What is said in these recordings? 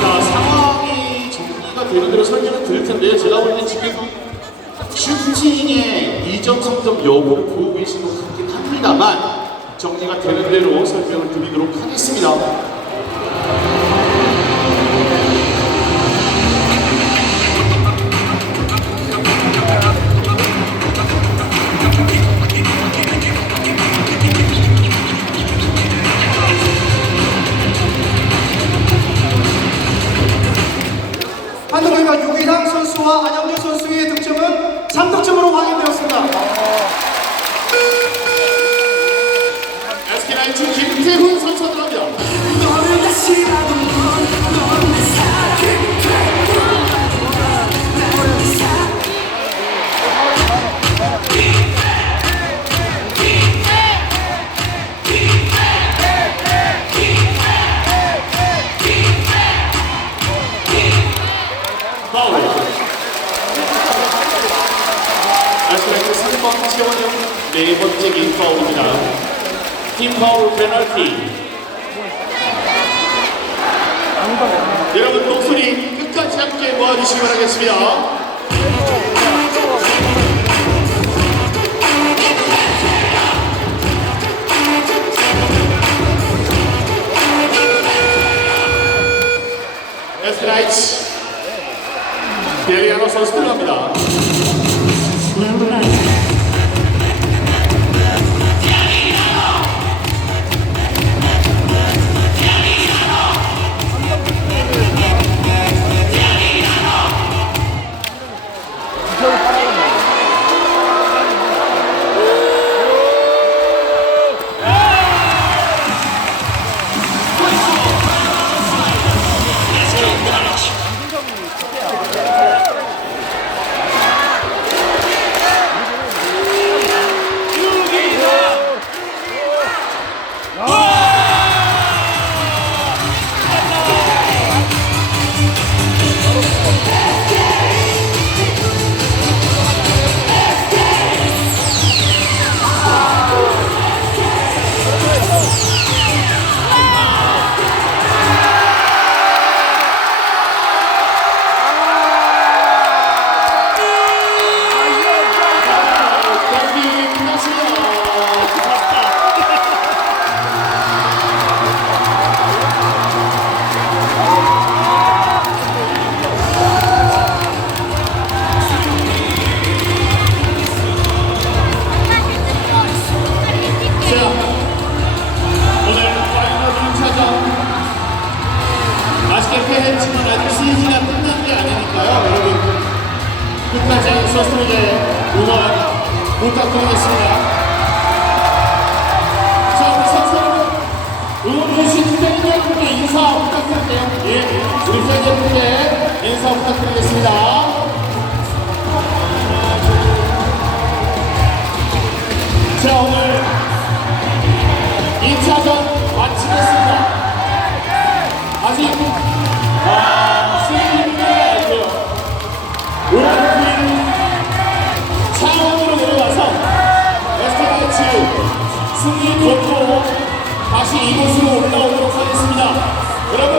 자, 상황이 정리가 되는 대로 설명을 드릴 텐데요. 제가 볼 때 지금 슈팅의 2점, 3점 여부를 보고 계신 것 같긴 합니다만 정리가 되는 대로 설명을 드리도록 하겠습니다. 3번 최원영 네 번째 게임 파울입니다. 팀 파울 페널티. 여러분 목소리 끝까지 함께 모아주시기 바라겠습니다. 에스라이츠 베리아노 선수 들어갑니다. 선수들에게 응원 부탁드리겠습니다. 자, 우리 선수 여러분 응원해주신 팬 여러분께 인사 부탁드릴게요. 예, 우리 팬 여러분께 인사 부탁드리겠습니다. 자, 오늘 2차전 42곳으로 올라오도록 하겠습니다. 여러분,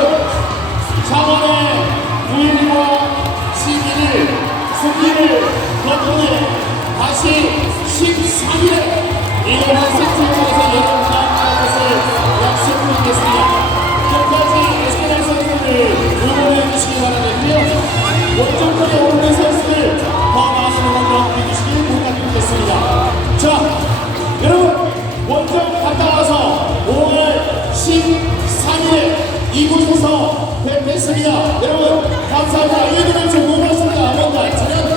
창원의 우일과 시기를, 승리를 덕분에 다시 13일에 일어난 세트에서 여러분 5월 13일에 이곳에서 뵙겠습니다. 여러분 감사합니다. 이들은 좀 고맙습니다. 먼저 저